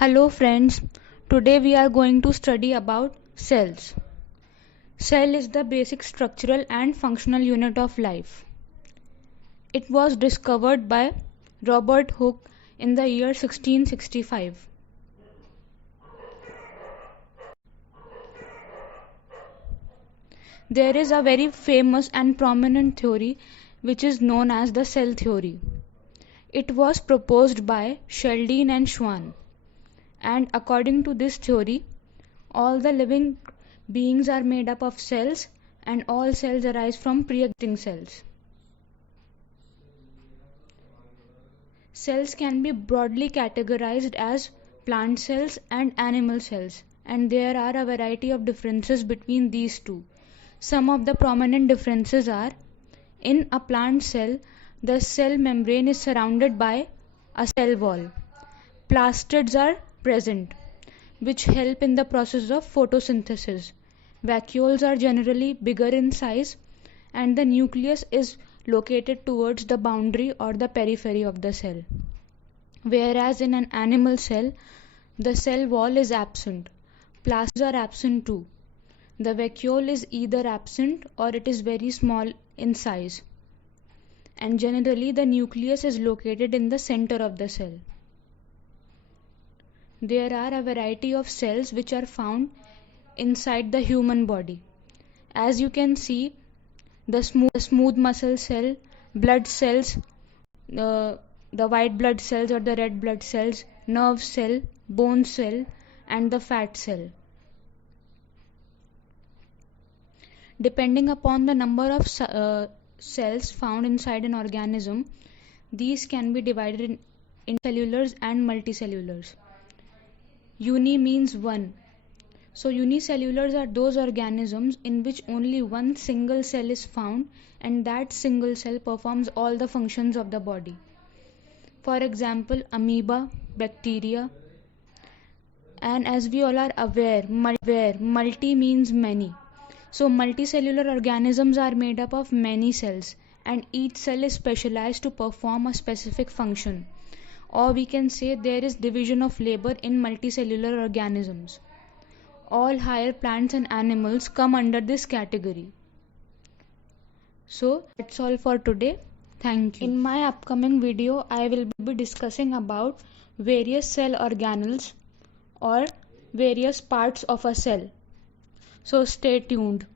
Hello friends, today we are going to study about cells. Cell is the basic structural and functional unit of life. It was discovered by Robert Hooke in the year 1665. There is a very famous and prominent theory which is known as the cell theory. It was proposed by Sheldon and Schwann. And according to this theory, all the living beings are made up of cells and all cells arise from pre-existing cells. Cells can be broadly categorized as plant cells and animal cells, and there are a variety of differences between these two. Some of the prominent differences are: in a plant cell, the cell membrane is surrounded by a cell wall. Plastids are present, which help in the process of photosynthesis. Vacuoles are generally bigger in size, and the nucleus is located towards the boundary or the periphery of the cell. Whereas in an animal cell, the cell wall is absent. Plastids are absent too. The vacuole is either absent or it is very small in size. And generally, the nucleus is located in the center of the cell. There are a variety of cells which are found inside the human body. As you can see, the smooth muscle cell, blood cells, the white blood cells or the red blood cells, nerve cell, bone cell, and the fat cell. Depending upon the number of cells found inside an organism, these can be divided in cellulars and multicellulars. Uni means one. So unicellulars are those organisms in which only one single cell is found, and that single cell performs all the functions of the body. For example, amoeba, bacteria. And as we all are aware, multi means many. So multicellular organisms are made up of many cells, and each cell is specialized to perform a specific function. Or we can say there is division of labor in multicellular organisms. All higher plants and animals come under this category. So that's all for today. Thank you. In my upcoming video, I will be discussing about various cell organelles or various parts of a cell. So stay tuned.